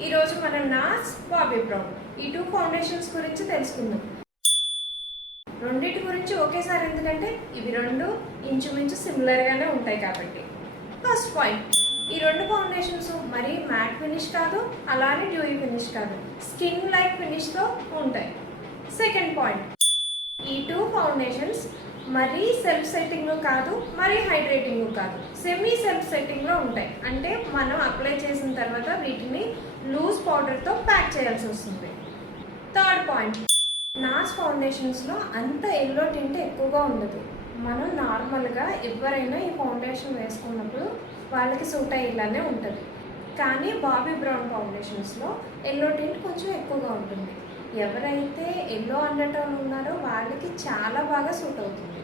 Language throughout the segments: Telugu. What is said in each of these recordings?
ఈరోజు మనం నాస్ బాబీ బ్రౌన్ ఈ టూ ఫౌండేషన్స్ గురించి తెలుసుకుందాం. రెండింటి గురించి ఒకేసారి ఎందుకంటే ఇవి రెండు ఇంచుమించు సిమిలర్గానే ఉంటాయి కాబట్టి. ఫస్ట్ పాయింట్, ఈ రెండు ఫౌండేషన్స్ మరీ మ్యాట్ ఫినిష్ కాదు, అలానే డ్యూయి ఫినిష్ కాదు, స్కిన్ లైక్ ఫినిష్తో ఉంటాయి. సెకండ్ పాయింట్, ఈ టూ ఫౌండేషన్స్ మరీ సెల్ఫ్ సెట్టింగ్ కాదు, మరీ హైడ్రేటింగ్ కాదు, సెమీ సెల్ఫ్ సెట్టింగ్లో ఉంటాయి. అంటే మనం అప్లై చేసిన తర్వాత వీటిని లూజ్ పౌడర్తో ప్యాక్ చేయాల్సి వస్తుంది. థర్డ్ పాయింట్, నాస్ ఫౌండేషన్స్లో అంత ఎల్లో టింట్ ఎక్కువగా ఉండదు. మనం నార్మల్గా ఎవరైనా ఈ ఫౌండేషన్ వేసుకున్నప్పుడు వాళ్ళకి సూట్ అయ్యేలానే ఉంటుంది. కానీ బాబీ బ్రౌన్ ఫౌండేషన్స్లో ఎల్లో టింట్ కొంచెం ఎక్కువగా ఉంటుంది. ఎవరైతే ఎల్లో అండర్టోన్ ఉన్నారో వాళ్ళకి చాలా బాగా సూట్ అవుతుంది.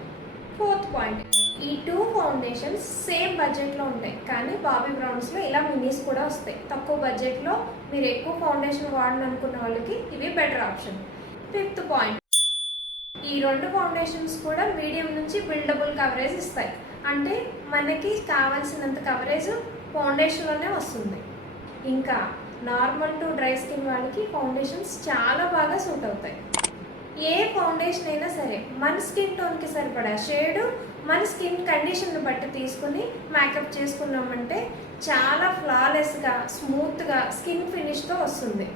ఫోర్త్ పాయింట్, ఈ టూ ఫౌండేషన్స్ సేమ్ బడ్జెట్లో ఉంటాయి, కానీ బాబీ బ్రౌన్స్లో ఇలా మినీస్ కూడా వస్తాయి. తక్కువ బడ్జెట్లో మీరు ఎక్కువ ఫౌండేషన్ వాడాలనుకున్న వాళ్ళకి ఇవి బెటర్ ఆప్షన్. ఫిఫ్త్ పాయింట్, ఈ రెండు ఫౌండేషన్స్ కూడా మీడియం నుంచి బిల్డబుల్ కవరేజ్ ఇస్తాయి. అంటే మనకి కావాల్సినంత కవరేజ్ ఫౌండేషన్లోనే వస్తుంది. ఇంకా నార్మల్ టు డ్రై స్కిన్ వాళ్ళకి ఫౌండేషన్స్ చాలా బాగా సూట్ అవుతాయి. ఏ ఫౌండేషన్ అయినా సరే మన స్కిన్ టోన్కి సరిపడా షేడు మన స్కిన్ కండిషన్ని బట్టి తీసుకుని మేకప్ చేసుకున్నామంటే చాలా ఫ్లాలెస్గా స్మూత్గా స్కిన్ ఫినిష్తో వస్తుంది.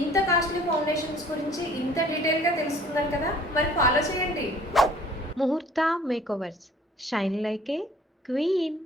ఇంత కాస్ట్లీ ఫౌండేషన్స్ గురించి ఇంత డీటెయిల్గా తెలుసుకున్నారు కదా, మరి ఫాలో చేయండి. ముహూర్త మేకోవర్స్, షైన్ లైక్ ఏ క్వీన్.